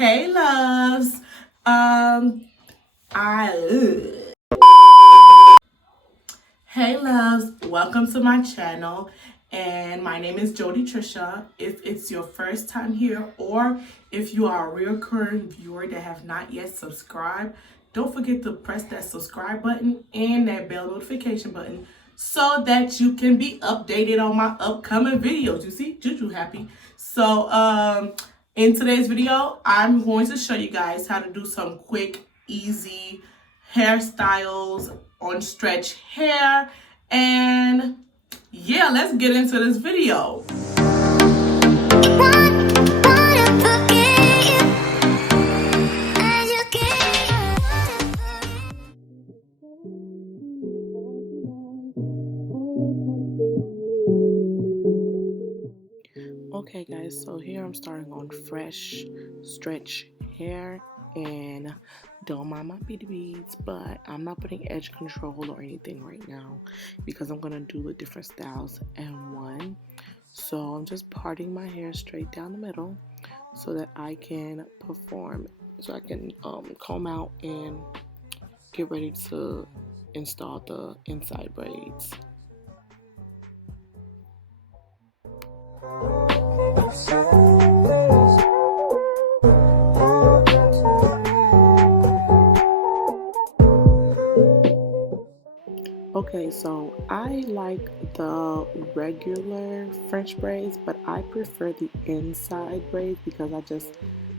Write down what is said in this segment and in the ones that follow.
Hey loves, I Hey loves, welcome to my channel, and my name is JODIETRISHA. If it's your first time here, or if you are a recurring viewer that have not yet subscribed, don't forget to press that subscribe button and that bell notification button so that you can be updated on my upcoming videos. You see, Juju happy. So in today's video, I'm going to show you guys how to do some quick, easy hairstyles on stretch hair. And yeah, let's get into this video. Okay guys, so here I'm starting on fresh stretch hair, and don't mind my beady beads, but I'm not putting edge control or anything right now because I'm gonna do the different styles in one. So I'm just parting my hair straight down the middle so that I can perform, so I can comb out and get ready to install the inside braids. Okay, so I like the regular French braids, but I prefer the inside braids because I just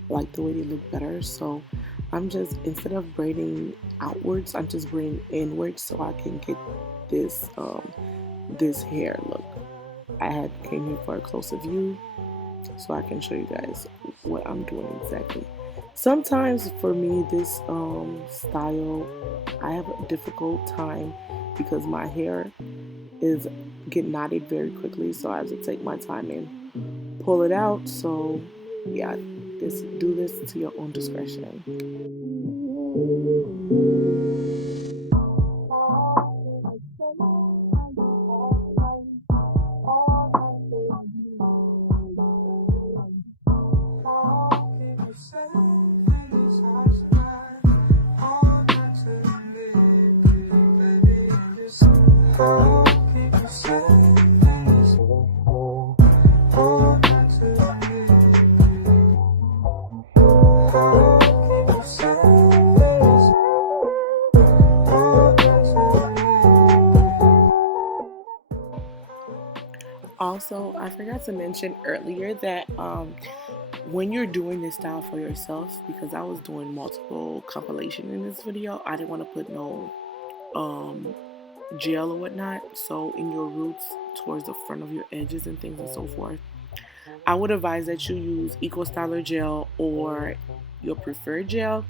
like the way they look better. So I'm just, instead of braiding outwards, I'm just braiding inwards so I can get this this hair look. I came here for a closer view so I can show you guys what I'm doing exactly. Sometimes for me, this style, I have a difficult time because my hair is get knotted very quickly, so I have to take my time and pull it out. So yeah, do this to your own discretion. Also, I forgot to mention earlier that when you're doing this style for yourself, because I was doing multiple compilation in this video, I didn't want to put no gel or whatnot. So in your roots towards the front of your edges and things and so forth, I would advise that you use Eco Styler gel or your preferred gel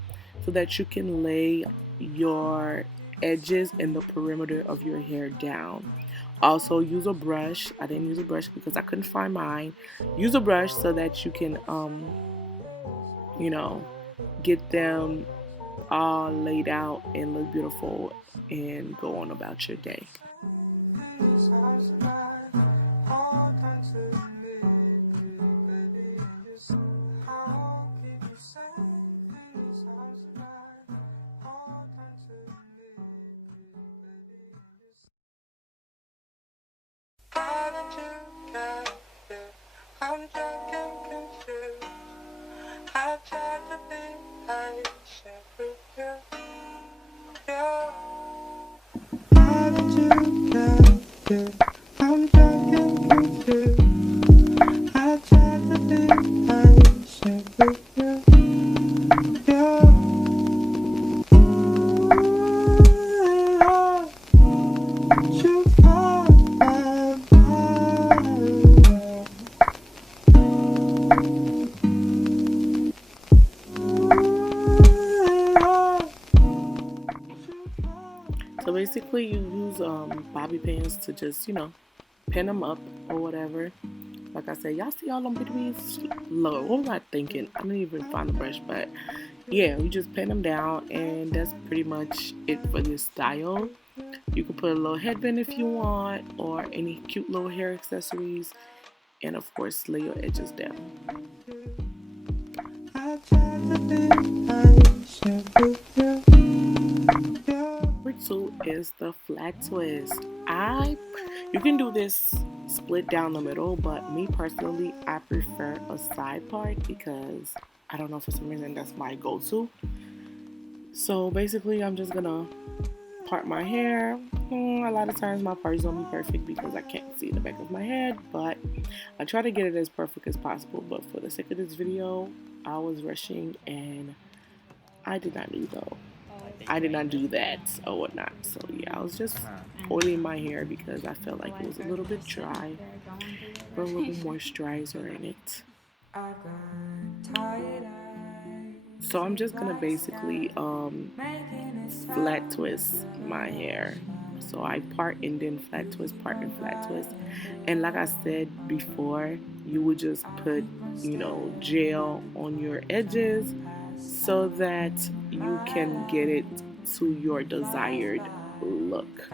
so that you can lay your edges and the perimeter of your hair down. Also use a brush. I didn't use a brush because I couldn't find mine. Use a brush so that you can you know, get them all laid out and look beautiful and go on about your day. I'm drunk and confused. I tried to be patient with you. Why did you come? I'm drunk and confused. I tried to be patient with you. So basically you use bobby pins to just, pin them up or whatever. Like I said, y'all see all them beads? Lord, what was I thinking? I didn't even find the brush, but yeah, we just pin them down, and that's pretty much it for this style. You can put a little headband if you want, or any cute little hair accessories, and of course lay your edges down. tried to be patient with you. Number two is the flat twist. You can do this split down the middle, but me personally, I prefer a side part because I don't know, for some reason that's my go-to. So basically, I'm just gonna part my hair. A lot of times my parts don't be perfect because I can't see the back of my head, but I try to get it as perfect as possible. But for the sake of this video, I was rushing and I did not do though. I did not do that or whatnot. So yeah, I was just oiling my hair because I felt like it was a little bit dry, but a little moisturizer in it. So I'm just gonna basically flat twist my hair. So I part and then flat twist, part and flat twist. And like I said before, you would just put, gel on your edges so that you can get it to your desired look.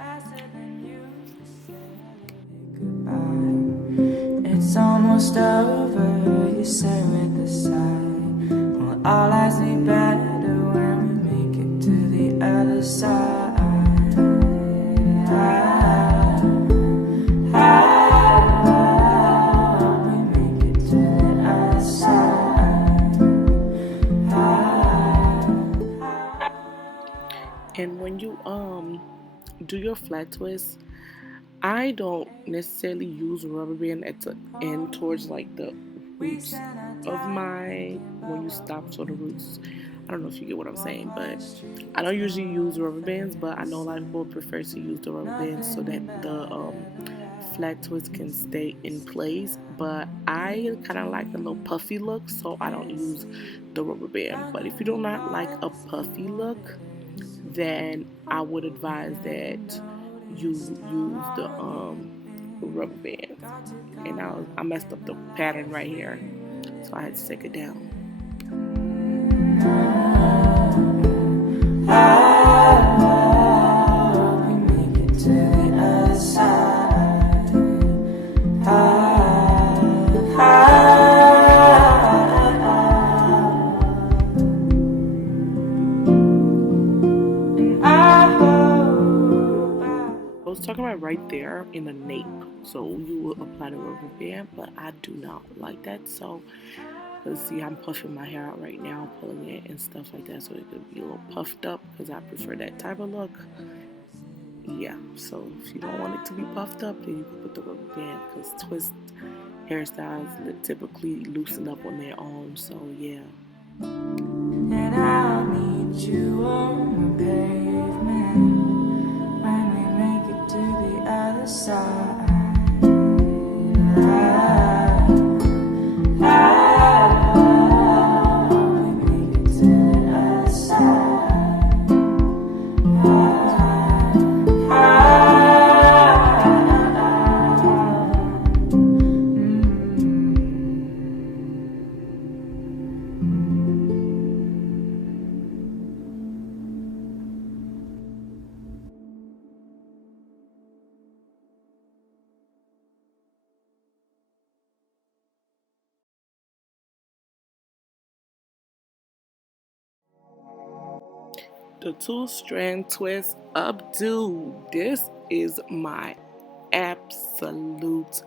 It's almost over, you say with a sigh. Well, all lies be better when we make it to the other side. We make it to the other side. And when you do your flat twist, I don't necessarily use a rubber band at the end towards like the roots of when you stop to the roots. I don't know if you get what I'm saying, but I don't usually use rubber bands, but I know a lot of people prefer to use the rubber bands so that the flat twist can stay in place. But I kind of like a little puffy look, so I don't use the rubber band. But if you do not like a puffy look, then I would advise that you use the rubber bands. And I messed up the pattern right here, so I had to take it down. We make it to the other side. I was talking about right there in the nape, so you will apply the rubber band, but I do not like that. So let's see, I'm puffing my hair out right now, pulling it and stuff like that, so it could be a little puffed up because I prefer that type of look. Yeah, so if you don't want it to be puffed up, then you can put the rubber band because twist hairstyles typically loosen up on their own. So yeah. And I'll meet you on the pavement when we make it to the other side. We make it to the other side. The 2-strand twist updo. This is my absolute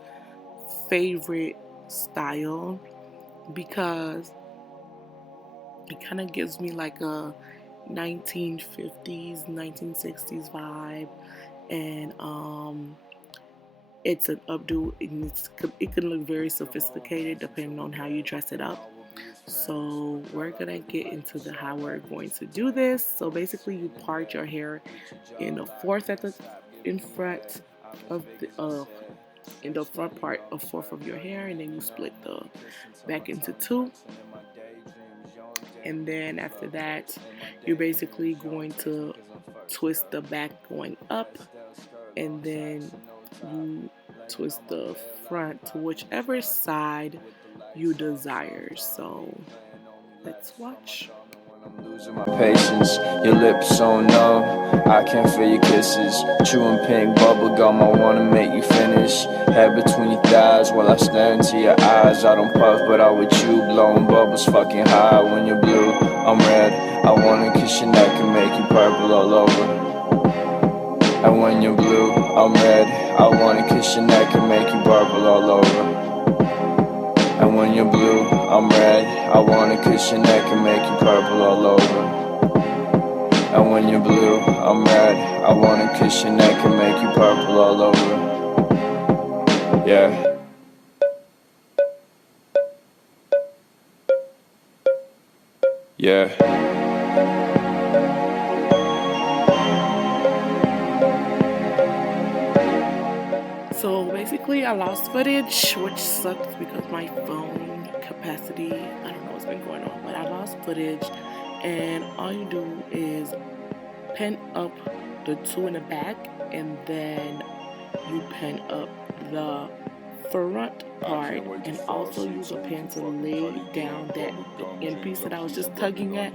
favorite style because it kind of gives me like a 1950s, 1960s vibe, and it's an updo. It can look very sophisticated depending on how you dress it up. So we're gonna get into how we're going to do this. So basically, you part your hair in the fourth in front of in the front part of fourth of your hair, and then you split the back into two. And then after that, you're basically going to twist the back going up, and then you twist the front to whichever side you desire. So let's watch. I'm losing my patience, your lips so numb, I can't feel your kisses. Chewing pink bubble gum, I wanna make you finish. Head between your thighs while I stare into your eyes. I don't puff, but I with you, blowing bubbles fucking high. When you're blue, I'm red, I wanna kiss your neck and make you purple all over. And when you're blue, I'm red, I wanna kiss your neck and make you purple all over. And when you're blue, I'm red, I wanna kiss your neck and make you purple all over. And when you're blue, I'm red, I wanna kiss your neck and make you purple all over. Yeah. Yeah. So basically, I lost footage, which sucks because my phone capacity, I don't know what's been going on, but I lost footage. And all you do is pen up the two in the back, and then you pen up the front part, and also use a pen to lay down that end piece that I was just tugging at,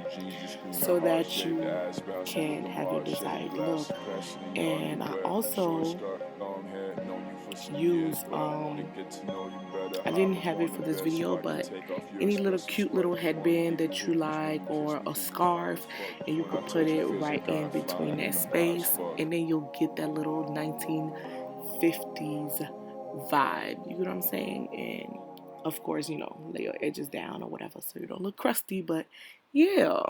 so that you can have your desired look. And I also use I didn't have it for this video, but any little cute little headband that you like, or a scarf, and you could put it right in between that space, and then you'll get that little 1950s vibe. You know what I'm saying? And of course, you know, lay your edges down or whatever so you don't look crusty. But yeah,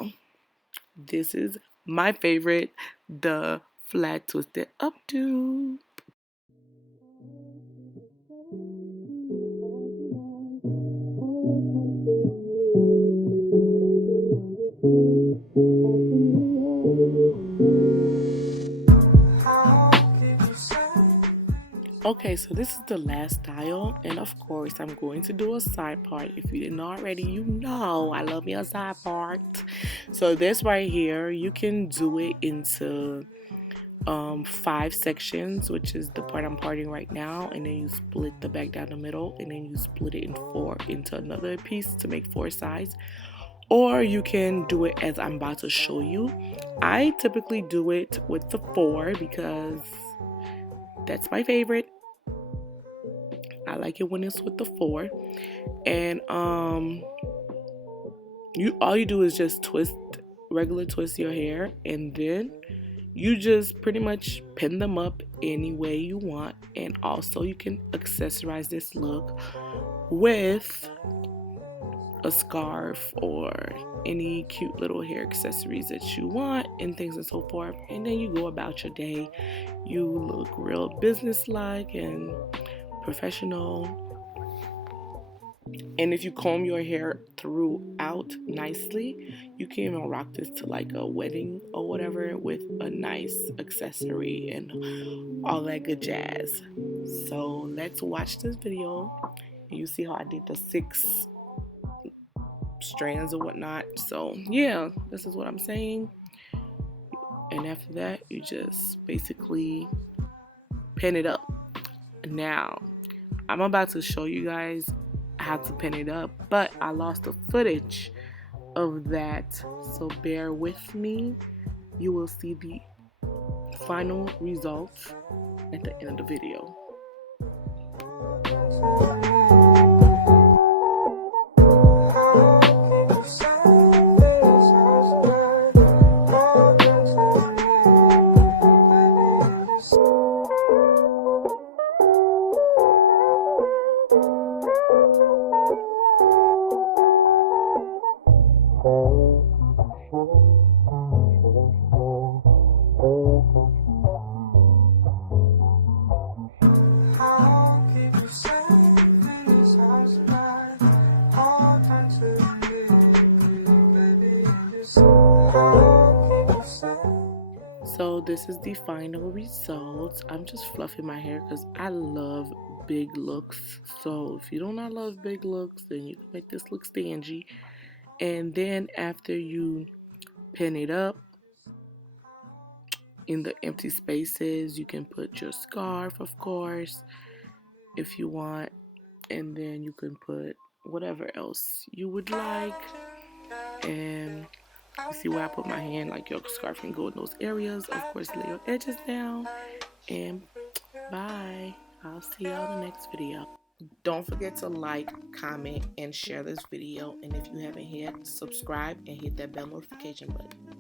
this is my favorite, the flat twisted updo. Okay, so this is the last style, and of course I'm going to do a side part. If you didn't already, you know I love me a side part. So this right here, you can do it into 5 sections, which is the part I'm parting right now, and then you split the back down the middle, and then you split it in 4 into another piece to make 4 sides. Or you can do it as I'm about to show you. I typically do it with the 4 because that's my favorite. I like it when it's with the 4. And all you do is just regular twist your hair, and then you just pretty much pin them up any way you want. And also you can accessorize this look with a scarf or any cute little hair accessories that you want, and things and so forth. And then you go about your day. You look real businesslike and professional. And if you comb your hair throughout nicely, you can even rock this to like a wedding or whatever with a nice accessory and all that good jazz. So let's watch this video, and you see how I did the 6 strands or whatnot. So yeah, this is what I'm saying. And after that, you just basically pin it up. Now I'm about to show you guys how to pin it up, but I lost the footage of that, so bear with me. You will see the final results at the end of the video. So this is the final results. I'm just fluffing my hair because I love big looks. So if you do not love big looks, then you can make this look stingy. And then after you pin it up, in the empty spaces, you can put your scarf, of course, if you want. And then you can put whatever else you would like. And You see where I put my hand, like your scarf can go in those areas. Of course, lay your edges down. And bye. I'll see y'all in the next video. Don't forget to like, comment, and share this video. And if you haven't hit, subscribe and hit that bell notification button.